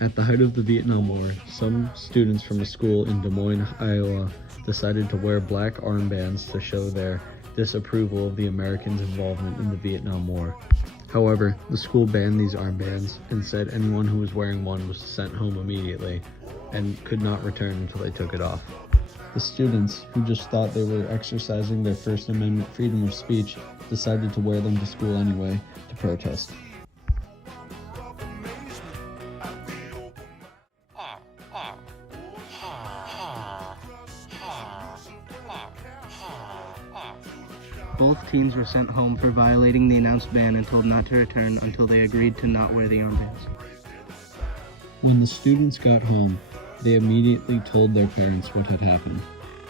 At the height of the Vietnam War, some students from a school in Des Moines, Iowa, decided to wear black armbands to show their disapproval of the Americans' involvement in the Vietnam War. However, the school banned these armbands and said anyone who was wearing one was sent home immediately and could not return until they took it off. The students, who just thought they were exercising their First Amendment freedom of speech, decided to wear them to school anyway to protest. Both teens were sent home for violating the announced ban and told not to return until they agreed to not wear the armbands. When the students got home, they immediately told their parents what had happened.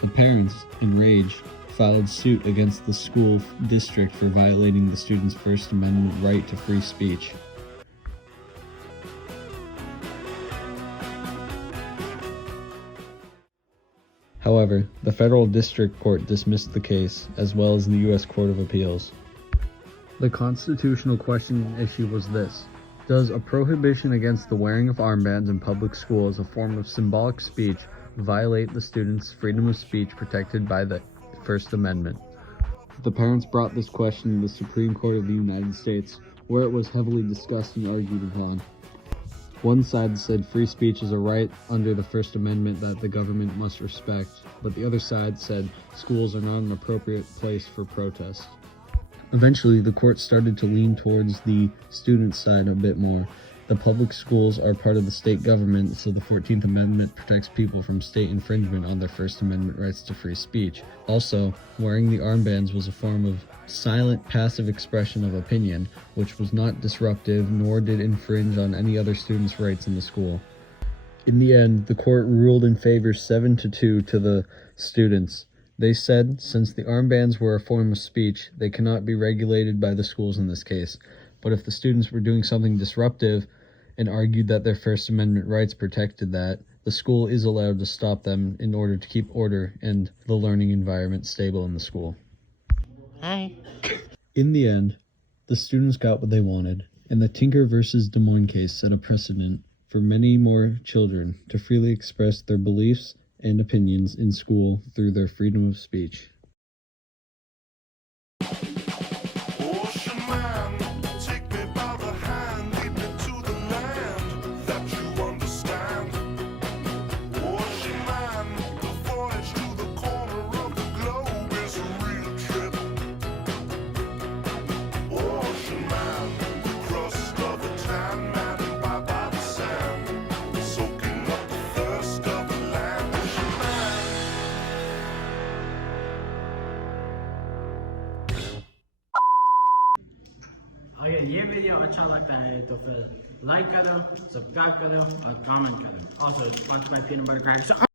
The parents, enraged, filed suit against the school district for violating the students' First Amendment right to free speech. However, the federal district court dismissed the case, as well as the U.S. Court of Appeals. The constitutional question issue was this: does a prohibition against the wearing of armbands in public school as a form of symbolic speech violate the students' freedom of speech protected by the First Amendment? The parents brought this question to the Supreme Court of the United States, where it was heavily discussed and argued upon. One side said free speech is a right under the First Amendment that the government must respect, but the other side said schools are not an appropriate place for protest. Eventually, the court started to lean towards the student side a bit more. The public schools are part of the state government, so the 14th Amendment protects people from state infringement on their First Amendment rights to free speech. Also, wearing the armbands was a form of silent, passive expression of opinion, which was not disruptive nor did infringe on any other students' rights in the school. In the end, the court ruled in favor 7-2 to the students. They said, since the armbands were a form of speech, they cannot be regulated by the schools in this case. But if the students were doing something disruptive and argued that their First Amendment rights protected that, the school is allowed to stop them in order to keep order and the learning environment stable in the school. Hi. In the end, the students got what they wanted, and the Tinker versus Des Moines case set a precedent for many more children to freely express their beliefs and opinions in school through their freedom of speech. अगर ये video अच्छा लगता है तो फिर like करो, subscribe करो और कमेंट करो। Also, Spotify peanut butter crackers.